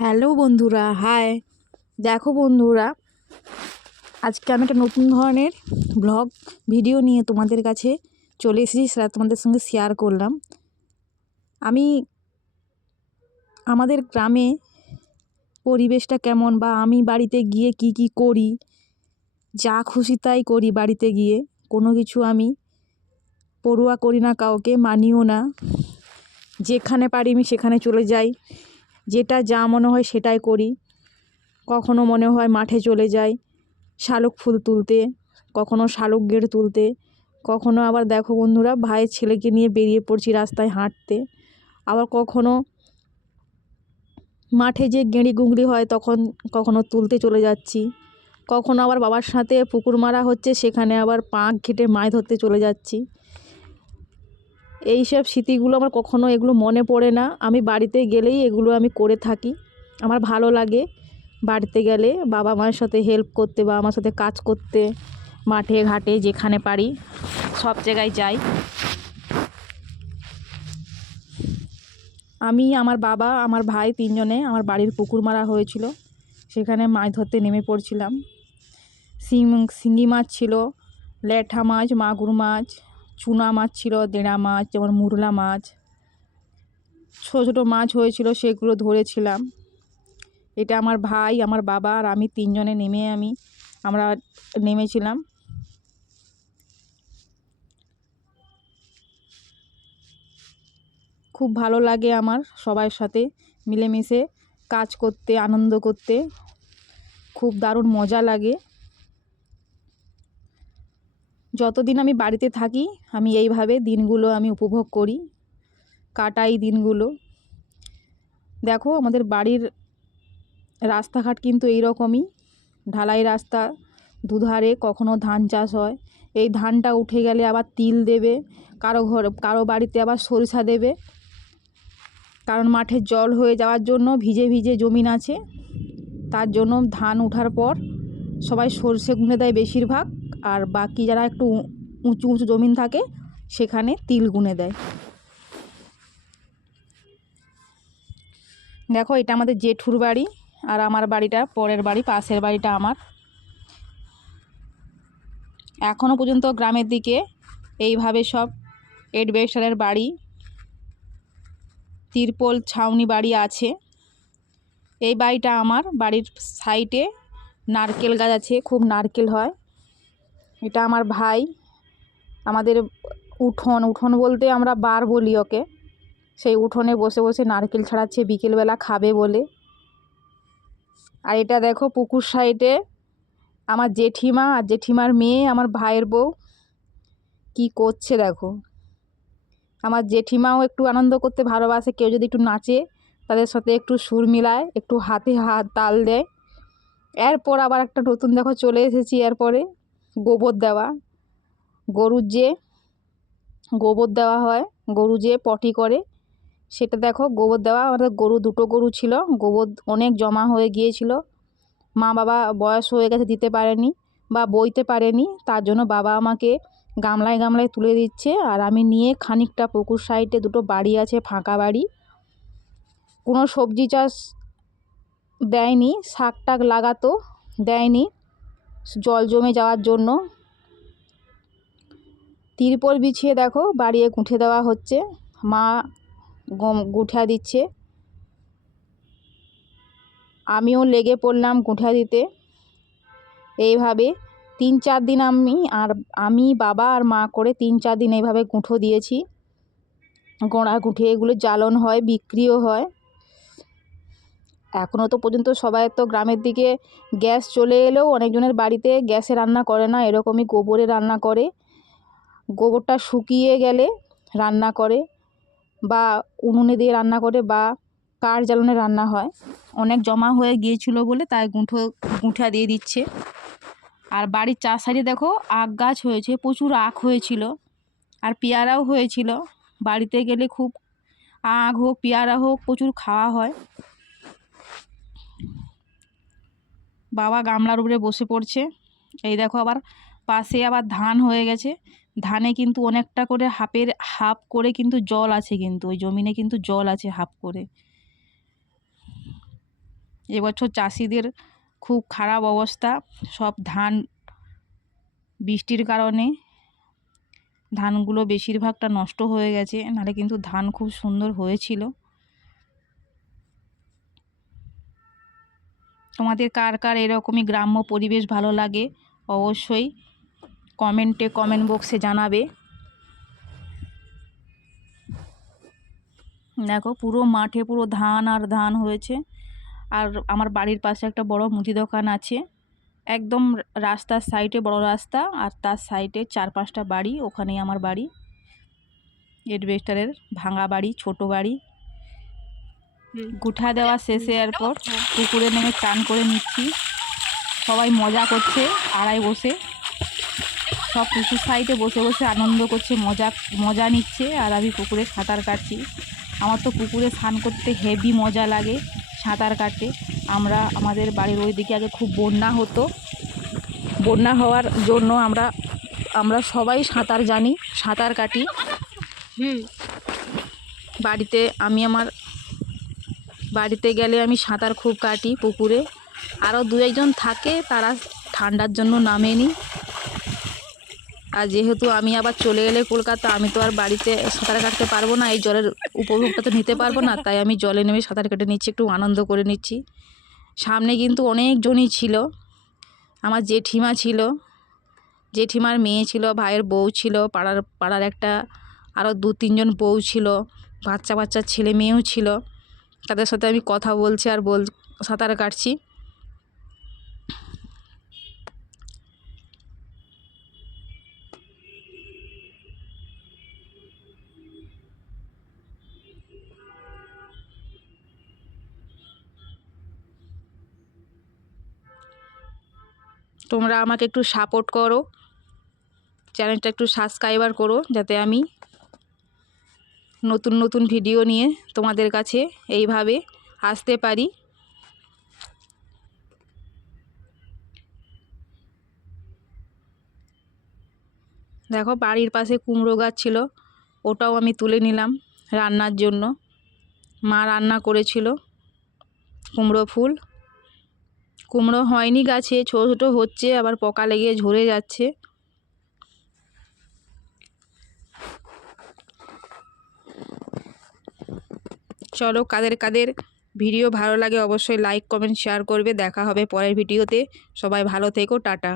Hello বন্ধুরা, high. দেখো বন্ধুরা, আজকে আমি একটা নতুন ধরনের ব্লগ ভিডিও নিয়ে তোমাদের কাছে চলে এসেছি, সেটা তোমাদের সঙ্গে শেয়ার করলাম। আমি আমাদের গ্রামে পরিবেশটা কেমন বা আমি বাড়িতে গিয়ে কি কি করি, যা খুশি তাই করি বাড়িতে গিয়ে, কোনো কিছু আমি পড়ুয়া করি না, কাউকে মানিও না। যেখানে পারি আমি সেখানে চলে যাই। যেটা যা মনে হয় সেটাই করি। কখনো মনে হয় মাঠে চলে যাই শালুক ফুল তুলতে, কখনো শালুক গেট তুলতে, কখনো আবার দেখো বন্ধুরা ভাইয়ের ছেলেকে নিয়ে বেরিয়ে পড়ছি রাস্তায় হাঁটতে। আবার কখনো মাঠে যে গেঁড়ি গুঁড়ি হয় তখন কখনো তুলতে চলে যাচ্ছি। কখনো আবার বাবার সাথে পুকুর মারা হচ্ছে সেখানে আবার পাঁক ঘেটে মাছ ধরতে চলে যাচ্ছি। এই সব স্মৃতিগুলো আমার কখনো এগুলো মনে পড়ে না। আমি বাড়িতে গেলেই এগুলো আমি করে থাকি। আমার ভালো লাগে বাড়িতে গেলে বাবা মায়ের সাথে হেল্প করতে বা আমার সাথে কাজ করতে, মাঠে, ঘাটে, যেখানে পারি, সব জায়গায় যাই। আমি, আমার বাবা, আমার ভাই তিনজনে আমার বাড়ির পুকুর মারা হয়েছিল। সেখানে মাছ ধরতে নেমে পড়ছিলাম। শিং শিঙ্গি মাছ ছিল, ল্যাঠা মাছ, মাগুর মাছ চুনা মাছ ছিল দেড়া মাছ, যেমন মুরলা মাছ। ছোটো ছোটো মাছ হয়েছিল, সেগুলো ধরেছিলাম। এটা আমার ভাই, আমার বাবা আর আমি তিনজনে নেমে আমি, আমরা নেমেছিলাম। খুব ভালো লাগে আমার সবার সাথে মিলেমিশে কাজ করতে, আনন্দ করতে। খুব দারুণ মজা লাগে। যতদিন আমি বাড়িতে থাকি, আমি এইভাবে দিনগুলো আমি উপভোগ করি, কাটাই দিনগুলো। দেখো, আমাদের বাড়ির রাস্তাঘাট কিন্তু এই রকমই ঢালাই রাস্তা, দুধারে কখনো ধান চাষ হয়। এই ধানটা উঠে গেলে আবার তিল দেবে, কারও ঘর, কারও বাড়িতে আবার সরিষা দেবে। কারণ মাঠে জল হয়ে যাওয়ার জন্য ভিজে ভিজে জমিন আছে। তার জন্য ধান ওঠার পর সবাই সর্ষে গুনে দেয় বেশিরভাগ। আর বাকি যারা একটু উঁচু উঁচু জমিন থাকে, সেখানে তিল গুনে দেয়। দেখো, এটা আমাদের জেঠুর বাড়ি আর আমার বাড়িটা, পরের বাড়ি, পাশের বাড়িটা আমার। এখনও পর্যন্ত গ্রামের দিকে এইভাবে সব এডবেস্টারের বাড়ি, তিরপল ছাউনি বাড়ি আছে। এই বাড়িটা আমার বাড়ির সাইডে নারকেল গাছ আছে, খুব নারকেল হয়। এটা আমার ভাই। আমাদের উঠোন উঠোন বলতে আমরা বার বলি ওকে। সেই উঠোনে বসে বসে নারকেল ছাড়াচ্ছে, বিকেলবেলা খাবে বলে। আর এটা দেখো পুকুর সাইডে আমার জেঠিমা, আর জেঠিমার মেয়ে, আমার ভাইয়ের বউ কি করছে দেখো। আমার জেঠিমাও একটু আনন্দ করতে ভালোবাসে, কেউ যদি একটু নাচে, তাদের সাথে একটু সুর মিলায়, একটু হাতে হাত তাল দেয়। এরপর আবার একটা নতুন দেখো চলে এসেছি এরপরে। গোবর দেওয়া। গরুর যে গোবর দেওয়া হয়, গরু যে পটি করে, সেটা দেখো গোবর দেওয়া। আমাদের গরু, দুটো গরু ছিল, গোবর অনেক জমা হয়ে গিয়েছিল। মা বাবা বয়স হয়ে গেছে, দিতে পারেনি বা বইতে পারেনি। তার জন্য বাবা আমাকে গামলায় গামলায় তুলে দিচ্ছে আর আমি নিয়ে খানিকটা পুকুর সাইডে দুটো বাড়ি আছে, ফাঁকা বাড়ি। কোনো সবজি চাষ দেয়নি, শাক টাক লাগাতো, দেয়নি। জল জমে যাওয়ার জন্য। তিরপল বিছিয়ে দেখো, বাড়িয়ে গুঁঠে দেওয়া হচ্ছে। মা গম গুঁঠা দিচ্ছে। আমিও লেগে পড়লাম গুঁঠা দিতে। এইভাবে তিন চার দিন আমি আর আমি, বাবা আর মা করে তিন চার দিন এইভাবে গুঁঠো দিয়েছি। গোড়া গুঁঠে এগুলো জ্বালন হয়, বিক্রিও হয়। এখনও তো পর্যন্ত সবাই তো গ্রামের দিকে গ্যাস চলে এলেও অনেকজনের বাড়িতে গ্যাসে রান্না করে না, এরকমই গোবরে রান্না করে। গোবরটা শুকিয়ে গেলে রান্না করে বা উনুনে দিয়ে রান্না করে বা কাঠ জ্বালানে রান্না হয়। অনেক জমা হয়ে গিয়েছিল বলে তাই গুঁঠো, গুঁঠা দিয়ে দিচ্ছে। আর বাড়ির চার সাইডে দেখো আখ গাছ হয়েছে, প্রচুর আখ হয়েছিল আর পেয়ারাও হয়েছিল। বাড়িতে গেলে খুব আখ হোক, পেয়ারা হোক প্রচুর খাওয়া হয়। বাবা গামলার উপরে বসে পড়ছে। এই দেখো আবার পাশে আবার ধান হয়ে গেছে। ধানে কিন্তু অনেকটা করে হাফের হাফ করে কিন্তু জল আছে কিন্তু, ওই জমিনে কিন্তু জল আছে হাফ করে। এবছর চাষিদের খুব খারাপ অবস্থা, সব ধান বৃষ্টির কারণে। ধানগুলো বেশিরভাগটা নষ্ট হয়ে গেছে, নাহলে কিন্তু ধান খুব সুন্দর হয়েছিল। তোমাদের কার কার এরকমই গ্রাম্য পরিবেশ ভালো লাগে, অবশ্যই কমেন্টে কমেন্ট বক্সে জানাবে। দেখো, পুরো মাঠে পুরো ধান আর ধান হয়েছে। আর আমার বাড়ির পাশে একটা বড় মুদি দোকান আছে। একদম রাস্তার সাইডে বড় রাস্তা, আর তার সাইডে চার পাঁচটা বাড়ি, ওখানেই আমার বাড়ি। এডবেস্টারের ভাঙা বাড়ি, ছোট বাড়ি। গুঠা দেওয়া শেষে এরপর পুকুরে নেমে চান করে নিচ্ছি। সবাই মজা করছে আড়াই বসে। সব পুকুর সাইডে বসে বসে আনন্দ করছে মজা মজা নিচ্ছে আর আমি পুকুরে সাঁতার কাটছি। আমার তো পুকুরে স্নান করতে হেভি মজা লাগে সাঁতার কাটতে। আমরা আমাদের বাড়ির ওই দিকে আগে খুব বন্যা হতো। বন্যা হওয়ার জন্য আমরা আমরা সবাই সাঁতার জানি সাঁতার কাটি। হুম। বাড়িতে আমি আমার বাড়িতে গেলে আমি সাঁতার খুব কাটি পুকুরে। আরও দু একজন থাকে, তারা ঠান্ডার জন্য নামেনি। আর যেহেতু আমি আবার চলে গেলে কলকাতা, আমি তো আর বাড়িতে সাঁতার কাটতে পারব না, এই জলের উপভোগটা তো নিতে পারব না, তাই আমি জলে নেমে সাঁতার কেটে নিচ্ছি, একটু আনন্দ করে নিচ্ছি। সামনে কিন্তু অনেকজনই ছিল, আমার জেঠিমা ছিল, জেঠিমার মেয়ে ছিল, ভাইয়ের বউ ছিল, পাড়ার পাড়ার একটা আরও দু তিনজন বউ ছিল বাচ্চা বাচ্চা ছেলে মেয়েও ছিল। তাদের সাথে আমি কথা বলছি আর বল, সাঁতার কাটছি। তোমরা আমাকে একটু সাপোর্ট করো। চ্যানেলটা একটু সাবস্ক্রাইবার করো, যাতে আমি নতুন নতুন ভিডিও নিয়ে তোমাদের কাছে এইভাবে আসতে পারি। দেখো, বাড়ির পাশে কুমড়ো গাছ ছিল, ওটাও আমি তুলে নিলাম রান্নার জন্য। মা রান্না করেছিল কুমড়ো ফুল। কুমড়ো হয়নি গাছে, ছোটো ছোটো হচ্ছে, আবার পোকা লেগে ঝরে যাচ্ছে। চলো কাদের কাদের ভিডিও ভালো লাগে অবশ্যই লাইক কমেন্ট শেয়ার করবে। দেখা হবে পরের ভিডিওতে। সবাই ভালো থেকো, টাটা।